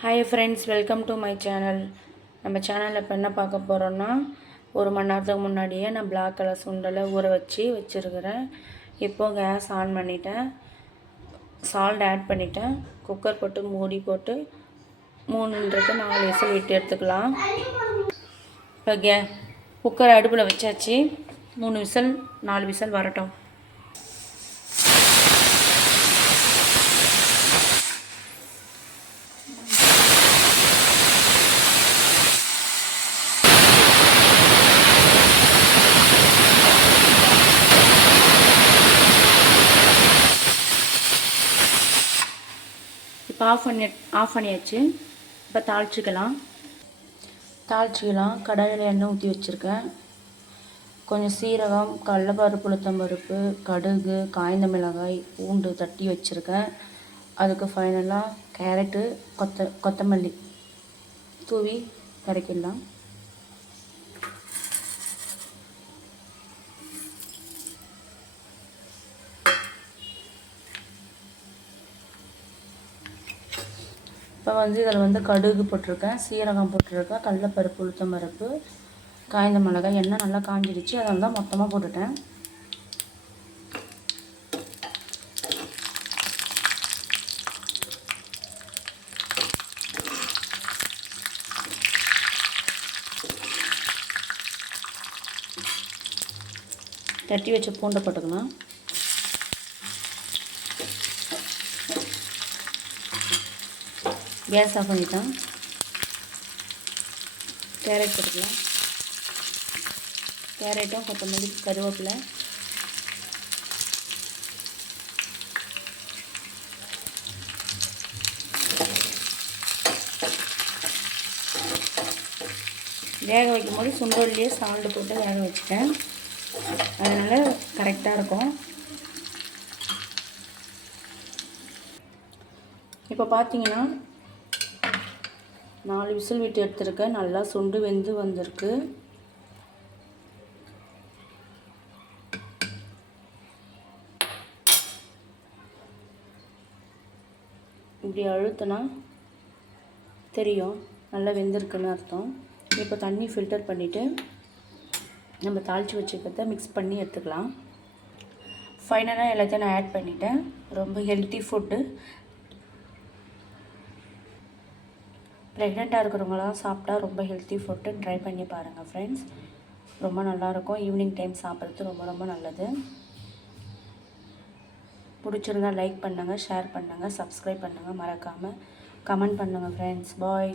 Hi friends, welcome to my channel. நம்ம சேனலில் இப்போ என்ன பார்க்க போகிறோன்னா, 1 மணி நேரத்துக்கு முன்னாடியே நான் பிளாக் கலர் சுண்டலை ஊற வச்சுருக்கிறேன். இப்போது கேஸ் ஆன் பண்ணிட்டேன், சால்ட் ஆட் பண்ணிட்டேன். குக்கர் போட்டு மூடி போட்டு 3-4 விசில் விட்டு எடுத்துக்கலாம். இப்போ குக்கர் அடுப்பில் வச்சாச்சு. 3 விசில் 4 விசில் வரட்டும். இப்போ ஆஃப் பண்ணியாச்சு. இப்போ தாளிச்சிக்கலாம். கடாயில் எண்ணெய் ஊற்றி வச்சுருக்கேன். கொஞ்சம் சீரகம், கடலைப்பருப்பு, உளுத்தம்பருப்பு, கடுகு, காய்ந்த மிளகாய், பூண்டு தட்டி வச்சுருக்கேன். அதுக்கு ஃபைனலாக கேரட்டு, கொத்தமல்லி தூவி இறக்கிடலாம். இப்போ இதில் கடுகு போட்டிருக்கேன், சீரகம் போட்டிருக்கேன், கடலைப்பருப்பு, உளுத்தம்பருப்பு, காய்ந்த மிளகாய். எண்ணெய் நல்லா காஞ்சிடுச்சு, அதனால தான் மொத்தமாக போட்டுட்டேன். தட்டி வச்ச பூண்டை போட்டுக்கலாம். கேஸ் ஆஃப் பண்ணிட்டேன். கேரட் போட்டுக்கலாம். கேரட்டும் கொத்தமல்லி, கருவேப்பிலை, வேக வைக்கும்போது சுண்டோல்லையே சால்ட்டு போட்டு வேக வச்சுட்டேன். அதனால் கரெக்டாக இருக்கும். இப்போ பார்த்தீங்கன்னா 4 விசில் விட்டு எடுத்துருக்கேன். நல்லா சுண்டு வெந்து வந்திருக்கு. இப்படி அழுத்தினா தெரியும் நல்லா வெந்திருக்குன்னு அர்த்தம். இப்போ தண்ணி ஃபில்டர் பண்ணிவிட்டு நம்ம தாளித்து வச்சுக்கிறத மிக்ஸ் பண்ணி எடுத்துக்கலாம். ஃபைனலாக எல்லாத்தையும் நான் ஆட் பண்ணிட்டேன். ரொம்ப ஹெல்த்தி ஃபுட்டு. ப்ரெக்னெண்ட்டாக இருக்கிறவங்களாம் சாப்பிட்டா ரொம்ப ஹெல்த்தி ஃபுட்டு. ட்ரை பண்ணி பாருங்கள் ஃப்ரெண்ட்ஸ். ரொம்ப நல்லாயிருக்கும். ஈவினிங் டைம் சாப்பிட்றது ரொம்ப ரொம்ப நல்லது. பிடிச்சிருந்தால் லைக் பண்ணுங்கள், ஷேர் பண்ணுங்கள், சப்ஸ்கிரைப் பண்ணுங்கள், மறக்காமல் கமெண்ட் பண்ணுங்கள் ஃப்ரெண்ட்ஸ். பாய்.